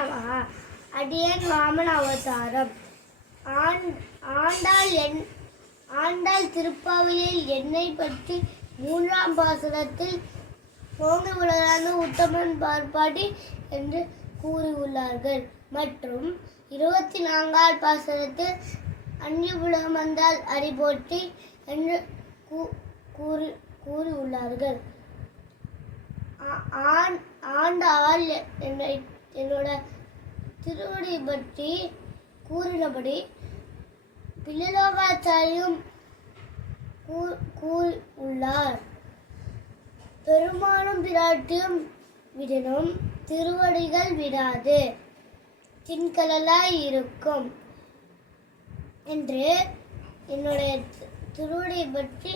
நமः. அடியேன் வாமன அவதாரம். ஆண்டாள் திருப்பாவையில் என்னை பற்றி 3ஆம் பாசுரத்தில் ஓங்கி உலகான உத்தமன் பார்ப்பாடி என்று கூறியுள்ளார்கள். மற்றும் 24ஆம் பாசுரத்தில் அந்நிய உலகம் வந்தால் அறிபோற்றி என்று கூறியுள்ளார்கள். ஆண்டாள் என்னோட திருவடி பற்றி கூறினபடி பிள்ளலோகாச்சாரியும் கூறியுள்ளார். பெருமானும் பிராட்டியும் விடனும் திருவடிகள் விடாது தின்கலாய் இருக்கும் என்று என்னுடைய திருவடியை பற்றி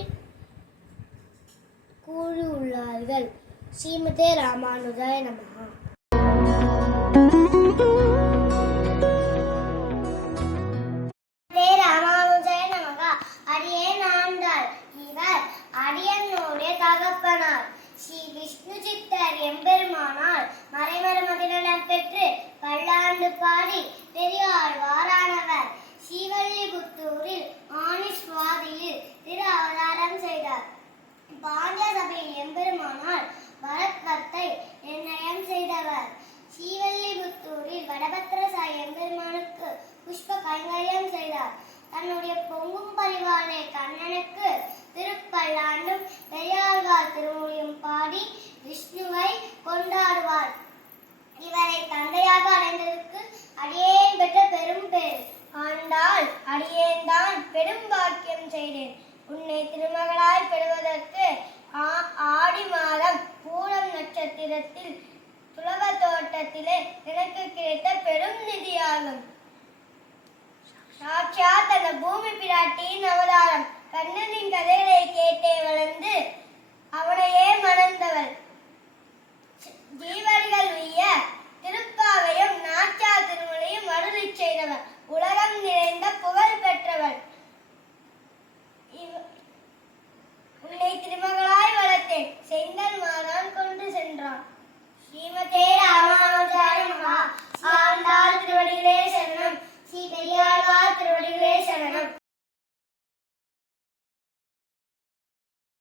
கூறியுள்ளார்கள். ஸ்ரீமதே ராமானுஜாய நமஹ. ராமானுஜாய நமஹ. அடியேன் ஆண்டாள். இவர் அடியனுடைய தகப்பனார். ஸ்ரீ விஷ்ணு சித்தர் எம்பெருமானால் மறைமர மதிநலம் பெற்று பல்லாண்டு பாடி பெரியாழ்வாரானவர். ஸ்ரீவல்லிபுத்தூரில் ஆனிஸ்வாதியில் திரு அவதாரம் செய்தார். பாண்டிய சபையில் எம்பெருமானால் பரத்வத்தை நிர்ணயம் செய்தவர். ஸ்ரீவல்லிபுத்தூரில் வடபத்திரசாயி எம்பெருமானுக்கு புஷ்ப கைங்கரியம் செய்தார். தன்னுடைய பொங்கும் பரிவாரே கண்ணனுக்கு திருப்பல்லாண்டும் பெரியாழ்வார் திருமொழியும் பாடி விஷ்ணுவை கொண்டாடுவார். இவரை தந்தையாக அடைந்ததற்கு அடியேன் பெற்ற பெரும் பேர். ஆண்டாள், அடியேன்தான் பெரும் பாக்கியம் செய்தேன். உன்னை திருமகளாய் பெறுவதற்கு ஆடி மாதம் பூரம் நட்சத்திரத்தில் துளவ தோட்டத்திலே எனக்கு கிடைத்த பெரும் நிதியாகும். சாட்சாத் அந்த பூமி பிராட்டியின் அவதாரம். கண்ணனின் கதைகளை கேட்டே வளர்ந்து அவனையே மணந்தவள்.